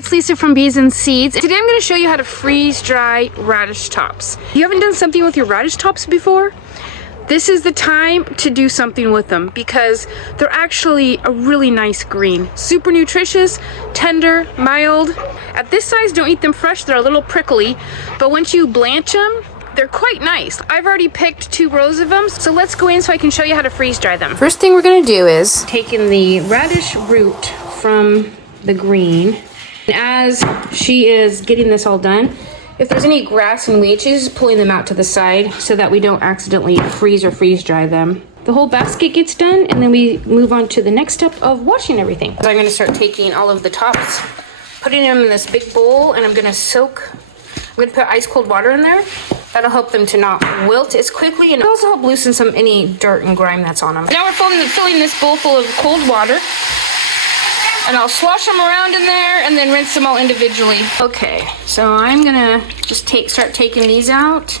it's Lisa from Bees and Seeds. Today I'm going to show you how to freeze dry radish tops. If you haven't done something with your radish tops before, this is the time to do something with them because they're actually a really nice green. Super nutritious, tender, mild. At this size, don't eat them fresh. They're a little prickly, but once you blanch them, they're quite nice. I've already picked 2 rows of them, so let's go in so I can show you how to freeze dry them. First thing we're going to do is taking the radish root from the green. And as she is getting this all done, if there's any grass and weeds, she's just pulling them out to the side so that we don't accidentally freeze or freeze dry them. The whole basket gets done, and then we move on to the next step of washing everything. So I'm going to start taking all of the tops, putting them in this big bowl, and I'm going to put ice cold water in there. That'll help them to not wilt as quickly, and it'll also help loosen any dirt and grime that's on them. Now we're filling this bowl full of cold water. And I'll slosh them around in there and then rinse them all individually. Okay, so I'm gonna just start taking these out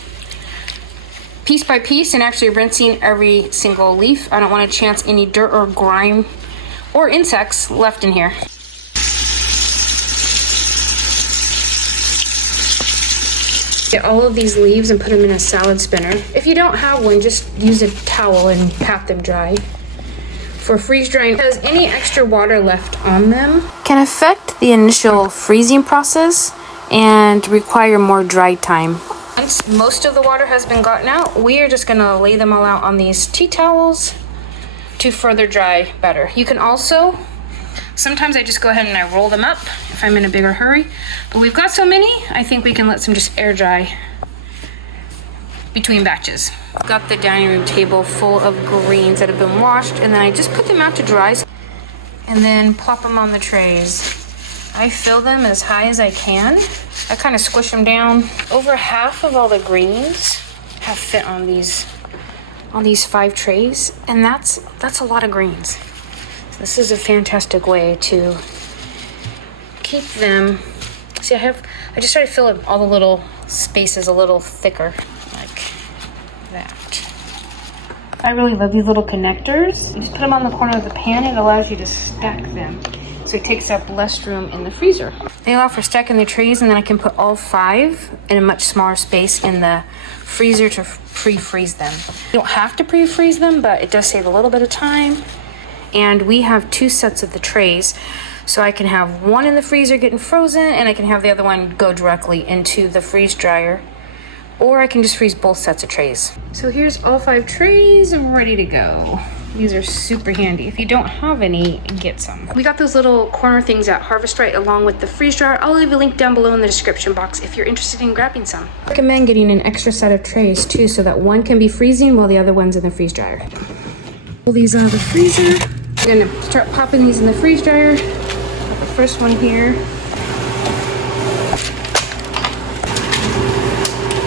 piece by piece and actually rinsing every single leaf. I don't want to chance any dirt or grime or insects left in here. Get all of these leaves and put them in a salad spinner. If you don't have one, just use a towel and pat them dry. For freeze drying, because any extra water left on them can affect the initial freezing process and require more dry time. Once most of the water has been gotten out, we are just going to lay them all out on these tea towels to further dry better. You can also, sometimes I just go ahead and I roll them up if I'm in a bigger hurry, but we've got so many, I think we can let some just air dry between batches. Got the dining room table full of greens that have been washed, and then I just put them out to dry and then plop them on the trays. I fill them as high as I can. I kind of squish them down. Over half of all the greens have fit on these 5 trays, and that's a lot of greens. So this is a fantastic way to keep them. See, I just try to fill up all the little spaces a little thicker. That. I really love these little connectors. You just put them on the corner of the pan. It allows you to stack them, so it takes up less room in the freezer. They allow for stacking the trays, and then I can put all 5 in a much smaller space in the freezer to pre-freeze them. You don't have to pre-freeze them, but it does save a little bit of time. And we have 2 sets of the trays, so I can have one in the freezer getting frozen, and I can have the other one go directly into the freeze dryer. Or I can just freeze both sets of trays. So here's all 5 trays and we're ready to go. These are super handy. If you don't have any, get some. We got those little corner things at Harvest Right along with the freeze dryer. I'll leave a link down below in the description box if you're interested in grabbing some. I recommend getting an extra set of trays too, so that one can be freezing while the other one's in the freeze dryer. Pull these out of the freezer. I'm gonna start popping these in the freeze dryer. Got the first one here.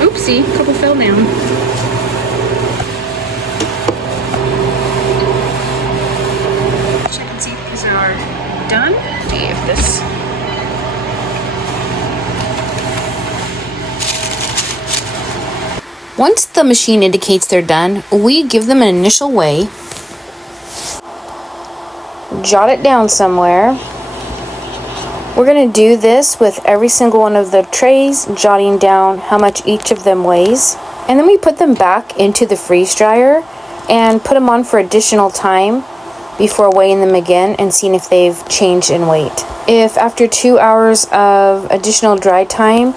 Oopsie, a couple fell down. Check and see if these are done. See if this. Once the machine indicates they're done, we give them an initial weigh. Jot it down somewhere. We're going to do this with every single one of the trays, jotting down how much each of them weighs. And then we put them back into the freeze dryer and put them on for additional time before weighing them again and seeing if they've changed in weight. If after 2 hours of additional dry time,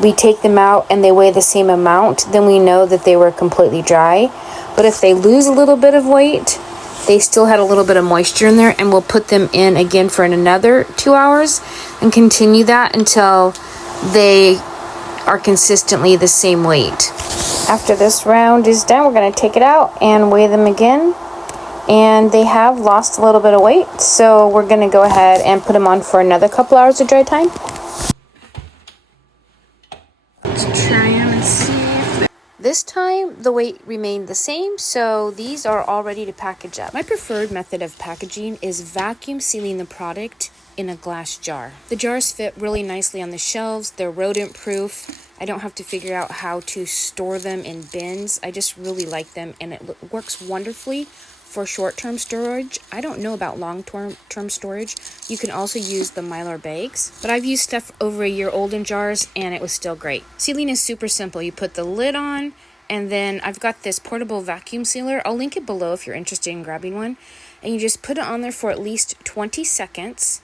we take them out and they weigh the same amount, then we know that they were completely dry. But if they lose a little bit of weight, they still had a little bit of moisture in there, and we'll put them in again for another 2 hours and continue that until they are consistently the same weight. After this round is done, we're going to take it out and weigh them again, and they have lost a little bit of weight, so we're going to go ahead and put them on for another couple hours of dry time. Let's try them and see. This time, the weight remained the same, so these are all ready to package up. My preferred method of packaging is vacuum sealing the product in a glass jar. The jars fit really nicely on the shelves. They're rodent proof. I don't have to figure out how to store them in bins. I just really like them, and it works wonderfully for short-term storage. I don't know about long-term storage. You can also use the Mylar bags, but I've used stuff over a year old in jars and it was still great. Sealing is super simple. You put the lid on, and then I've got this portable vacuum sealer. I'll link it below if you're interested in grabbing one. And you just put it on there for at least 20 seconds,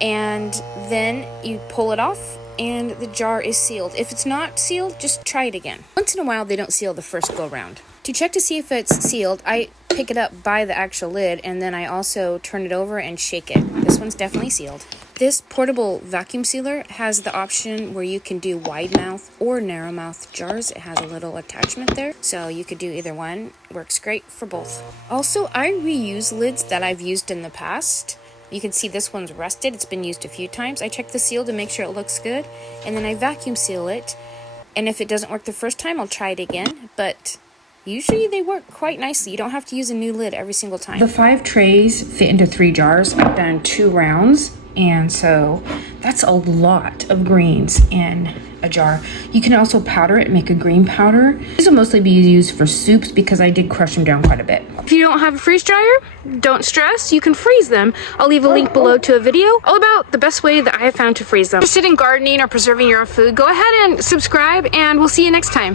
and then you pull it off and the jar is sealed. If it's not sealed, just try it again. Once in a while, they don't seal the first go round. To check to see if it's sealed, I pick it up by the actual lid, and then I also turn it over and shake it. This one's definitely sealed. This portable vacuum sealer has the option where you can do wide mouth or narrow mouth jars. It has a little attachment there, so you could do either one. Works great for both. Also, I reuse lids that I've used in the past. You can see this one's rusted. It's been used a few times. I check the seal to make sure it looks good, and then I vacuum seal it. And if it doesn't work the first time, I'll try it again, but usually they work quite nicely. You don't have to use a new lid every single time. The 5 trays fit into 3 jars. I've done 2 rounds, and so that's a lot of greens in a jar. You can also powder it, make a green powder. These will mostly be used for soups because I did crush them down quite a bit. If you don't have a freeze dryer, don't stress, you can freeze them. I'll leave a link below to a video all about the best way that I have found to freeze them. If you're interested in gardening or preserving your own food, go ahead and subscribe, and we'll see you next time.